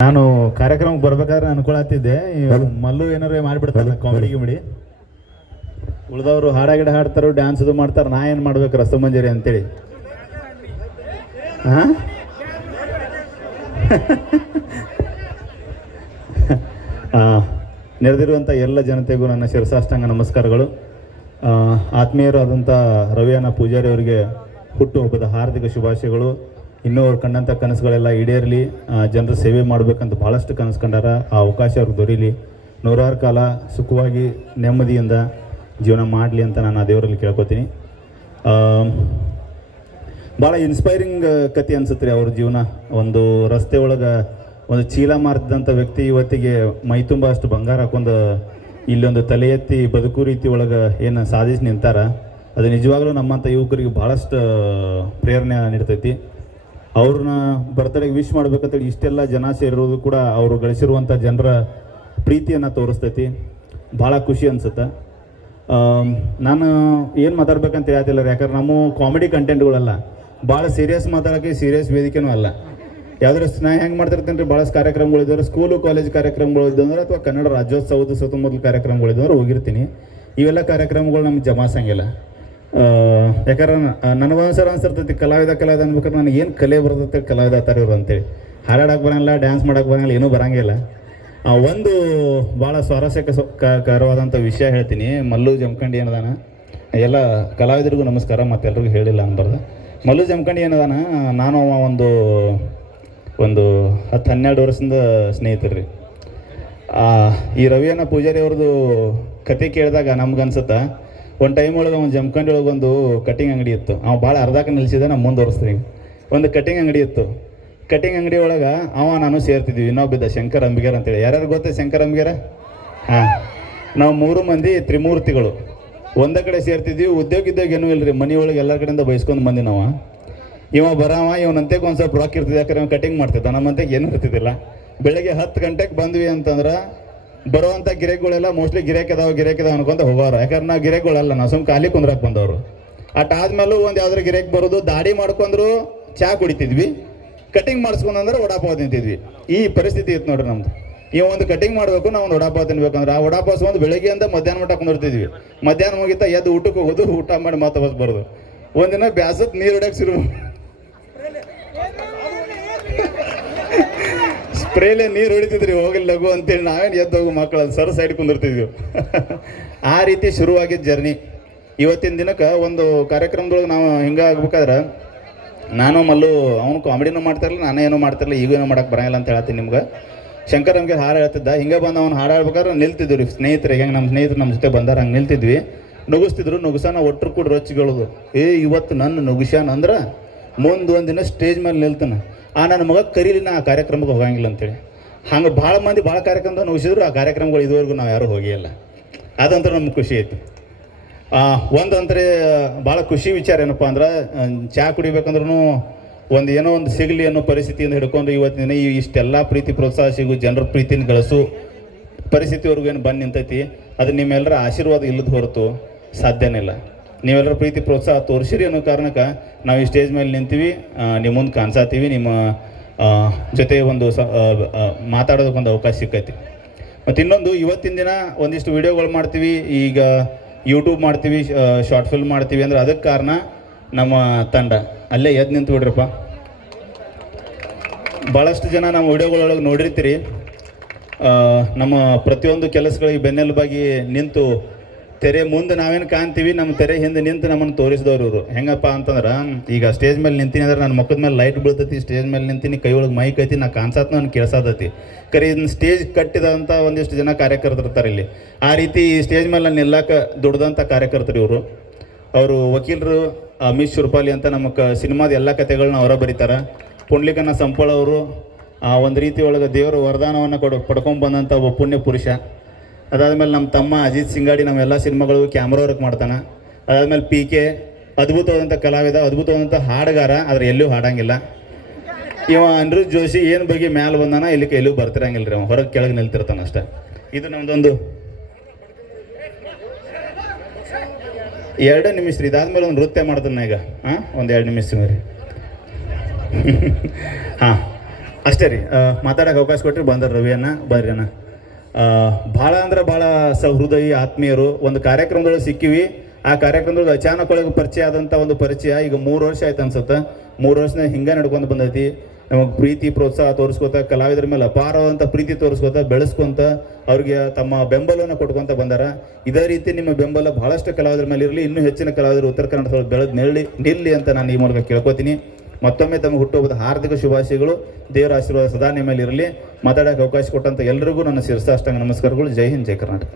ನಾನು ಕಾರ್ಯಕ್ರಮಕ್ಕೆ ಬರ್ಬೇಕಾದ್ರೆ ಅನ್ಕೊಳತ್ತಿದ್ದೆ ಈ ಮಲ್ಲು ಏನಾರು ಮಾಡಿಬಿಡ್ತಾರೆ ಕಾಮಿಡಿ ಗಿಮಿಡಿ. ಉಳಿದವರು ಹಾಡ ಗಿಡ ಹಾಡ್ತಾರೋ ಡ್ಯಾನ್ಸ್ ಇದು ಮಾಡ್ತಾರೆ ನಾ ಏನು ಮಾಡ್ಬೇಕು ರಸಮಂಜರಿ ಅಂತೇಳಿ. ಹಾ ಆ, ನೆರೆದಿರುವಂಥ ಎಲ್ಲ ಜನತೆಗೂ ನನ್ನ ಶಿರಸಾಷ್ಟಾಂಗ ನಮಸ್ಕಾರಗಳು. ಆ, ಆತ್ಮೀಯರು ಆದಂಥ ರವಿಯನ್ನ ಪೂಜಾರಿ ಅವರಿಗೆ ಹುಟ್ಟುಹಬ್ಬದ ಹಾರ್ದಿಕ ಶುಭಾಶಯಗಳು. ಇನ್ನೂ ಅವ್ರು ಕಂಡಂಥ ಕನಸುಗಳೆಲ್ಲ ಈಡೇರಲಿ ಜನರ ಸೇವೆ ಮಾಡಬೇಕಂತ ಭಾಳಷ್ಟು ಕನಸು ಕಂಡಾರ. ಆ ಅವಕಾಶ ಅವ್ರಿಗೆ ದೊರೀಲಿ. ನೂರಾರು ಕಾಲ ಸುಖವಾಗಿ, ನೆಮ್ಮದಿಯಿಂದ ಜೀವನ ಮಾಡಲಿ ಅಂತ ನಾನು ಆ ದೇವರಲ್ಲಿ ಕೇಳ್ಕೊತೀನಿ. ಭಾಳ ಇನ್ಸ್ಪೈರಿಂಗ್ ಕತೆ ಅನ್ಸುತ್ತೆ ರೀ ಅವ್ರ ಜೀವನ. ಒಂದು ರಸ್ತೆ ಒಳಗೆ ಒಂದು ಚೀಲ ಮಾರ್ತಿದ್ದಂಥ ವ್ಯಕ್ತಿ ಇವತ್ತಿಗೆ ಮೈ ತುಂಬ ಅಷ್ಟು ಬಂಗಾರ ಹಾಕೊಂಡು ಇಲ್ಲೊಂದು ತಲೆ ಎತ್ತಿ ಬದುಕು ರೀತಿ ಒಳಗೆ ಏನು ಸಾಧಿಸಿ ನಿಂತಾರ. ಅದು ನಿಜವಾಗ್ಲೂ ನಮ್ಮಂಥ ಯುವಕರಿಗೆ ಭಾಳಷ್ಟು ಪ್ರೇರಣೆ ನೀಡ್ತೈತಿ. ಅವ್ರನ್ನ ಬರ್ತಡೆಗೆ ವಿಶ್ ಮಾಡ್ಬೇಕಂತೇಳಿ ಇಷ್ಟೆಲ್ಲ ಜನ ಸೇರಿರೋದು ಕೂಡ ಅವರು ಗಳಿಸಿರುವಂಥ ಜನರ ಪ್ರೀತಿಯನ್ನು ತೋರಿಸ್ತೈತಿ. ಭಾಳ ಖುಷಿ ಅನ್ಸುತ್ತೆ. ನಾನು ಏನು ಮಾತಾಡ್ಬೇಕಂತ ಹೇಳ್ತಿಲ್ಲ ಯಾಕಂದ್ರೆ ನಮ್ಮ ಕಾಮಿಡಿ ಕಂಟೆಂಟ್ಗಳಲ್ಲ ಭಾಳ ಸೀರಿಯಸ್ ಮಾತಾಡೋಕ್ಕೆ ಸೀರಿಯಸ್ ವೇದಿಕೆನೂ ಅಲ್ಲ. ಯಾವ್ದಾದ್ರು ಸ್ನೇಹ ಹೆಂಗೆ ಮಾಡ್ತಿರ್ತೇನೆ ರೀ ಭಾಳಷ್ಟು ಕಾರ್ಯಕ್ರಮಗಳು ಇದ್ದವ್ರು ಸ್ಕೂಲು ಕಾಲೇಜ್ ಕಾರ್ಯಕ್ರಮಗಳು ಇದ್ದಂದ್ರೆ ಅಥವಾ ಕನ್ನಡ ರಾಜ್ಯೋತ್ಸವದ ಸುತ್ತಮುತ್ತಲ ಕಾರ್ಯಕ್ರಮಗಳು ಇದ್ದಂದ್ರೆ ಹೋಗಿರ್ತೀನಿ. ಇವೆಲ್ಲ ಕಾರ್ಯಕ್ರಮಗಳು ನಮ್ಗೆ ಜಮಾಸಂಗಿಲ್ಲ. ಆ, ನನಗೆ ನನಗೊಂದ್ಸಲ ಅನ್ಸಿರ್ತೈತಿ ಕಲಾವಿದ ಕಲಾವಿದ ಅನ್ಬೇಕಾದ್ರೆ ನನಗೆ ಏನು ಕಲೆ ಬರ್ತೈತೆ ಕಲಾವಿದ ಥರ ಇವ್ರು ಅಂತೇಳಿ. ಹಾಡಾಡಕ್ಕೆ ಬರೋಂಗಿಲ್ಲ ಡ್ಯಾನ್ಸ್ ಮಾಡಕ್ಕೆ ಬರೋಂಗಿಲ್ಲ ಏನೂ ಬರೋಂಗಿಲ್ಲ. ಒಂದು ಭಾಳ ಸ್ವಾರಸ್ಯಕ ಕರವಾದಂಥ ವಿಷಯ ಹೇಳ್ತೀನಿ. ಮಲ್ಲು ಜಮಖಂಡಿ ಏನದಾನ? ಎಲ್ಲ ಕಲಾವಿದರಿಗೂ ನಮಸ್ಕಾರ ಮತ್ತೆಲ್ರಿಗೂ ಹೇಳಿಲ್ಲ ಅನ್ಬಾರ್ದು ಮಲ್ಲು ಜಮಖಂಡಿ ಏನದಾನ? ನಾನು ಒಂದು ಒಂದು ಹತ್ತು ಹನ್ನೆರಡು ವರ್ಷದಿಂದ ಸ್ನೇಹಿತರು ರೀ ಈ ರವಿಯನ್ನ ಪೂಜಾರಿ ಅವ್ರದ್ದು ಕತೆ ಕೇಳಿದಾಗ ನಮ್ಗೆ ಅನ್ಸುತ್ತೆ ಒಂದು ಟೈಮ್ ಒಳಗೆ ಅವ್ನು ಜಮ್ಕಂಡಿ ಒಳಗೆ ಒಂದು ಕಟಿಂಗ್ ಅಂಗಡಿ ಇತ್ತು. ಅವ ಭಾಳ ಅರ್ಧಕ್ಕೆ ನಿಲ್ಸಿದ ನಾ ಮುಂದುವರಿಸ್ತೀನಿ ಒಂದು ಕಟಿಂಗ್ ಅಂಗಡಿ ಇತ್ತು. ಕಟಿಂಗ್ ಅಂಗಡಿ ಒಳಗೆ ಅವ, ನಾನು ಸೇರ್ತಿದ್ವಿ. ಇನ್ನೊಬ್ಬಿದ್ದ ಶಂಕರ್ ಅಂಬಿಗರ್ ಅಂತೇಳಿ. ಯಾರ್ಯಾರು ಗೊತ್ತಾ ಶಂಕರ್ ಅಂಬಿಗರ? ಹಾಂ. ನಾವು ಮೂರು ಮಂದಿ ತ್ರಿಮೂರ್ತಿಗಳು. ಒಂದೇ ಕಡೆ ಸೇರ್ತಿದ್ವಿ. ಉದ್ಯೋಗ ಇದ್ದಾಗ ಏನೂ ಮನೆ ಒಳಗೆ ಎಲ್ಲರ ಕಡೆಯಿಂದ ಬಯಸ್ಕೊಂಡು ಬಂದಿ ನಾವು ಇವ ಬರವ ಇವನಂತೆ ಒಂದು ಸ್ವಲ್ಪ ರೊಕ್ಕ ಇರ್ತಿದ್ದೆ ಯಾಕಂದ್ರೆ ಕಟಿಂಗ್ ಮಾಡ್ತಿದ್ದ. ನಮ್ಮಂತೆ ಏನು ಇರ್ತಿದ್ದಿಲ್ಲ. ಬೆಳಗ್ಗೆ ಹತ್ತು ಗಂಟೆಗೆ ಬಂದ್ವಿ ಅಂತಂದ್ರೆ ಬರುವಂಥ ಗಿರೆಗಳೆಲ್ಲ ಮೋಸ್ಟ್ಲಿ ಗಿರೇಕ್ ಅದಾವ ಗಿರೇಕ್ ಅದಾವ ಅನ್ಕೊಂತ ಹೋಗೋರು ಯಾಕಂದ್ರೆ ನಾವು ಗಿರೆಗಳಲ್ಲ ನಾವು ಸುಮ್ ಖಾಲಿ ಕುಂದ್ರಕ್ಕೆ ಬಂದವರು. ಅಟ್ ಆದ್ಮೇಲೂ ಒಂದು ಯಾವ್ದಾರು ಗಿರೇಕ್ ಬರೋದು, ದಾಡಿ ಮಾಡ್ಕೊಂಡ್ರು ಚಾ ಕುಡಿತಿದ್ವಿ. ಕಟಿಂಗ್ ಮಾಡಿಸ್ಕೊಂಡ್ರೆ ವಡಾಪಾವ್ ತಿಂತಿದ್ವಿ. ಈ ಪರಿಸ್ಥಿತಿ ಇತ್ತು ನೋಡ್ರಿ ನಮ್ದು. ಈ ಒಂದು ಕಟಿಂಗ್ ಮಾಡಬೇಕು, ನಾವು ಒಂದು ವಡಾಪಾವ್ ತಿನ್ಬೇಕಂದ್ರೆ, ಆ ವಡಾಪಾಸ್ ಒಂದು ಬೆಳಗ್ಗೆಯಿಂದ ಮಧ್ಯಾಹ್ನ ಮಟ್ಟ ಕುಂದಿರ್ತಿದ್ವಿ. ಮಧ್ಯಾಹ್ನ ಮುಗಿತಾ ಎದ್ದು ಊಟಕ್ಕೆ ಹೋಗೋದು ಊಟ ಮಾಡಿ ಮತ್ತೆ ಬರೋದು. ಒಂದಿನ ಬ್ಯಾಸತ್ ನೀರು ಹೊಡ್ಯಕ್ಕೆ ಶುರು ಸ್ಪ್ರೇಲೆ ನೀರು ಹೊಡಿತಿದ್ರಿ ಹೋಗಿ ಲಘು ಅಂತೇಳಿ ನಾವೇನು ಎದ್ದೋಗು ಹೋಗು ಮಕ್ಕಳು ಸರ್ ಸೈಡ್ ಕುಂದಿರ್ತಿದ್ವಿ. ಆ ರೀತಿ ಶುರುವಾಗಿದ್ದ ಜರ್ನಿ ಇವತ್ತಿನ ದಿನಕ್ಕೆ ಒಂದು ಕಾರ್ಯಕ್ರಮದೊಳಗೆ ನಾವು ಹಿಂಗೆ ಆಗ್ಬೇಕಾದ್ರೆ, ನಾನು ಮಲ್ಲು ಅವನು ಕಾಮಿಡಿನೂ ಮಾಡ್ತಾರಲ್ಲ ನಾನೇ ಏನೂ ಮಾಡ್ತಾರಲ್ಲ ಈಗ ಏನೂ ಮಾಡಕ್ಕೆ ಬರಂಗಿಲ್ಲ ಅಂತ ಹೇಳ್ತೀನಿ ನಿಮ್ಗೆ. ಶಂಕರ್ ನಮಗೆ ಹಾಡು ಹೇಳ್ತಿದ್ದ, ಹಿಂಗೆ ಬಂದು ಅವ್ನು ಹಾಡು ಹೇಳ್ಬೇಕಾದ್ರೆ ನಿಲ್ತಿದ್ವಿ ರೀ, ಸ್ನೇಹಿತರು, ಹೆಂಗೆ ನಮ್ಮ ಸ್ನೇಹಿತರು ನಮ್ಮ ಜೊತೆ ಬಂದಾರ ಹಂಗೆ ನಿಲ್ತಿದ್ವಿ. ನುಗ್ಗಿಸ್ತಿದ್ರು ನುಗ್ಸಾನ ಒಟ್ಟರು ಕೂಡ ರೊಚ್ಚಿಗಳದು ಏ, ಇವತ್ತು ನನ್ನ ನುಗ್ಸಾನ ಅಂದ್ರೆ ಮುಂದೆ ಒಂದಿನ ಸ್ಟೇಜ್ ಮೇಲೆ ನಿಲ್ತಾನೆ. ಆ, ನನ್ನ ಮಗ ಕರೀಲಿ, ನಾ ಆ ಕಾರ್ಯಕ್ರಮಕ್ಕೆ ಹೋಗಂಗಿಲ್ಲ ಅಂತೇಳಿ. ಹಂಗೆ ಭಾಳ ಮಂದಿ ಭಾಳ ಕಾರ್ಯಕ್ರಮದ ನೋಯಿಸಿದ್ರು ಆ ಕಾರ್ಯಕ್ರಮಗಳು ಇದುವರೆಗೂ ನಾವು ಯಾರೂ ಹೋಗಿಲ್ಲ. ಅದಂತೂ ನಮ್ಗೆ ಖುಷಿ ಐತಿ. ಒಂದು ಅಂದ್ರೆ ಭಾಳ ಖುಷಿ ವಿಚಾರ ಏನಪ್ಪ ಅಂದ್ರೆ ಚಹಾ ಕುಡಿಬೇಕಂದ್ರೂ ಒಂದು ಏನೋ ಒಂದು ಸಿಗಲಿ ಅನ್ನೋ ಪರಿಸ್ಥಿತಿಯಿಂದ ಹಿಡ್ಕೊಂಡು ಇವತ್ತಿನ ಈ ಇಷ್ಟೆಲ್ಲ ಪ್ರೀತಿ ಪ್ರೋತ್ಸಾಹ ಸಿಗು, ಜನರ ಪ್ರೀತಿನ ಗಳಿಸು, ಪರಿಸ್ಥಿತಿವರೆಗೂ ಏನು ಬಂದು ನಿಂತೈತಿ, ಅದು ನಿಮ್ಮೆಲ್ಲರ ಆಶೀರ್ವಾದ ಇಲ್ಲದ ಹೊರತು ಸಾಧ್ಯನೇ ಇಲ್ಲ. ನೀವೆಲ್ಲರ ಪ್ರೀತಿ, ಪ್ರೋತ್ಸಾಹ ತೋರಿಸಿರಿ ಅನ್ನೋ ಕಾರಣಕ್ಕೆ ನಾವು ಈ ಸ್ಟೇಜ್ ಮೇಲೆ ನಿಂತೀವಿ. ನಿಮ್ಮ ಮುಂದೆ ಕಾಣಿಸಾತೀವಿ. ನಿಮ್ಮ ಜೊತೆ ಒಂದು ಸ ಮಾತಾಡೋದಕ್ಕೊಂದು ಅವಕಾಶ ಸಿಕ್ಕೈತಿ. ಮತ್ತು ಇನ್ನೊಂದು, ಇವತ್ತಿನ ದಿನ ಒಂದಿಷ್ಟು ವಿಡಿಯೋಗಳು ಮಾಡ್ತೀವಿ. ಈಗ ಯೂಟ್ಯೂಬ್ ಮಾಡ್ತೀವಿ ಶಾರ್ಟ್ ಫಿಲ್ಮ್ ಮಾಡ್ತೀವಿ ಅಂದ್ರೆ ಅದಕ್ಕೆ ಕಾರಣ ನಮ್ಮ ತಂಡ. ಅಲ್ಲೇ ಎದ್ದು ನಿಂತು ಬಿಡ್ರಪ್ಪ. ಭಾಳಷ್ಟು ಜನ ನಮ್ಮ ವಿಡಿಯೋಗಳೊಳಗೆ ನೋಡಿರ್ತೀರಿ. ನಮ್ಮ ಪ್ರತಿಯೊಂದು ಕೆಲಸಗಳಿಗೆ ಬೆನ್ನೆಲುಬಾಗಿ ನಿಂತು ತೆರೆ ಮುಂದೆ ನಾವೇನು ಕಾಣ್ತೀವಿ, ನಮ್ಮ ತೆರೆ ಹಿಂದೆ ನಿಂತು ನಮ್ಮನ್ನು ತೋರಿಸಿದವ್ರು ಇವರು. ಹೆಂಗಪ್ಪ ಅಂತಂದ್ರೆ ಈಗ ಸ್ಟೇಜ್ ಮೇಲೆ ನಿಂತೀನಿ ಅಂದ್ರೆ ನನ್ನ ಮುಖದ ಮೇಲೆ ಲೈಟ್ ಬೀಳ್ತೈತಿ, ಸ್ಟೇಜ್ ಮೇಲೆ ನಿಂತೀನಿ ಕೈ ಒಳಗೆ ಮೈಕ್ ಐತಿ, ನಾ ಕಾಣಿಸತ್ ನಾನು ಕೇಳಿಸತೈತಿ. ಕರೆ ಇದನ್ನ ಸ್ಟೇಜ್ ಕಟ್ಟಿದಂಥ ಒಂದಿಷ್ಟು ಜನ ಕಾರ್ಯಕರ್ತರು ಇರ್ತಾರೆ ಇಲ್ಲಿ. ಆ ರೀತಿ ಈ ಸ್ಟೇಜ್ ಮೇಲೆ ನಾನು ನಿಲ್ಲಕ್ಕೆ ದುಡ್ದಂಥ ಕಾರ್ಯಕರ್ತರು ಇವರು. ಅವರು ವಕೀಲರು, ಅಮಿತ್ ಶುರ್ಪಾಲಿ ಅಂತ ನಮ್ಮ ಕ, ಸಿನಿಮಾದ ಎಲ್ಲ ಕಥೆಗಳನ್ನ ಅವರ ಬರೀತಾರೆ. ಪುಂಡ್ಲಿಕನ ಸಂಪಳ ಅವರು, ಆ, ಒಂದು ರೀತಿ ಒಳಗೆ ದೇವರ ವರದಾನವನ್ನು ಕೊಡು, ಪಡ್ಕೊಂಡು ಬಂದಂಥ ಒಬ್ಬ ಪುಣ್ಯ ಪುರುಷ. ಅದಾದಮೇಲೆ ನಮ್ಮ ತಮ್ಮ ಅಜಿತ್ ಸಿಂಗಾಡಿ ನಾವೆಲ್ಲ ಸಿನಿಮಾಗಳು ಕ್ಯಾಮ್ರಾ ವರ್ಕ್ ಮಾಡ್ತಾನೆ. ಅದಾದಮೇಲೆ ಪಿ ಕೆ ಅದ್ಭುತವಾದಂಥ ಕಲಾವಿದ, ಅದ್ಭುತವಾದಂಥ ಹಾಡುಗಾರ, ಆದರೆ ಎಲ್ಲೂ ಹಾಡಂಗಿಲ್ಲ. ಇವ ಅನಿರುದ್ಧ ಜೋಶಿ ಏನು ಬಗ್ಗೆ ಮ್ಯಾಲೆ ಬಂದಾನ, ಇಲ್ಲಿ ಎಲ್ಲೂ ಬರ್ತಿರಂಗಿಲ್ಲ ರೀ ಅವ, ಹೊರಗೆ ಕೆಳಗೆ ನಿಲ್ತಿರ್ತಾನ ಅಷ್ಟೇ. ಇದು ನಮ್ದೊಂದು ಎರಡು ನಿಮಿಷ ರೀ, ಇದಾದ್ಮೇಲೆ ಒಂದು ನೃತ್ಯ ಮಾಡ್ತಾನೆ ಈಗ. ಹಾಂ ಒಂದು ಎರಡು ನಿಮಿಷ ರೀ ಹಾಂ, ಅಷ್ಟೇ ರೀ ಮಾತಾಡೋಕೆ ಅವಕಾಶ ಕೊಟ್ಟರೆ ಬಂದರು ರವಿಯನ್ನ ಬರ್ರಿ ಅಣ್ಣ. ಭಾಳ ಅಂದ್ರೆ ಭಾಳ ಸಹೃದಯಿ ಆತ್ಮೀಯರು ಒಂದು ಕಾರ್ಯಕ್ರಮದೊಳಗೆ ಸಿಕ್ಕಿವಿ. ಆ ಕಾರ್ಯಕ್ರಮದೊಳಗೆ ಅಚಾನಕ್ ಒಳಗೆ ಪರಿಚಯ ಆದಂಥ ಒಂದು ಪರಿಚಯ ಈಗ ಮೂರು ವರ್ಷ ಆಯ್ತು ಅನ್ಸುತ್ತೆ. ಮೂರು ವರ್ಷನ ಹಿಂಗೆ ನಡ್ಕೊಂಡು ಬಂದೈತಿ. ನಮಗೆ ಪ್ರೀತಿ, ಪ್ರೋತ್ಸಾಹ ತೋರಿಸ್ಕೊತ, ಕಲಾವಿದರ ಮೇಲೆ ಅಪಾರವಾದಂಥ ಪ್ರೀತಿ ತೋರಿಸ್ಕೊತ, ಬೆಳೆಸ್ಕೊಂತ ಅವ್ರಿಗೆ ತಮ್ಮ ಬೆಂಬಲವನ್ನು ಕೊಟ್ಕೊಂತ ಬಂದಾರ. ಇದೇ ರೀತಿ ನಿಮ್ಮ ಬೆಂಬಲ ಬಹಳಷ್ಟು ಕಲಾವಿದರ ಮೇಲೆ ಇರಲಿ ಇನ್ನೂ ಹೆಚ್ಚಿನ ಕಲಾವಿದರು ಉತ್ತರ ಕರ್ನಾಟಕದಲ್ಲಿ ಬೆಳೆದು ನಿಲ್ಲಿ ನಿಲ್ಲಿ ಅಂತ ನಾನು ಈ ಮೂಲಕ ಕೇಳ್ಕೊತೀನಿ. ಮತ್ತೊಮ್ಮೆ ತಮಗೆ ಹುಟ್ಟುಹಬ್ಬದ ಹಾರ್ದಿಕ ಶುಭಾಶಯಗಳು. ದೇವರ ಆಶೀರ್ವಾದ ಸದಾ ನಿಮ್ಮಲ್ಲಿ ಮೇಲೆ ಇರಲಿ ಮಾತಾಡೋಕೆ ಅವಕಾಶ ಕೊಟ್ಟಂತ ಎಲ್ಲರಿಗೂ ನನ್ನ ಶಿರಸಾಷ್ಟಾಂಗ ನಮಸ್ಕಾರಗಳು. ಜೈ ಹಿಂದ್, ಜೈ ಕರ್ನಾಟಕ.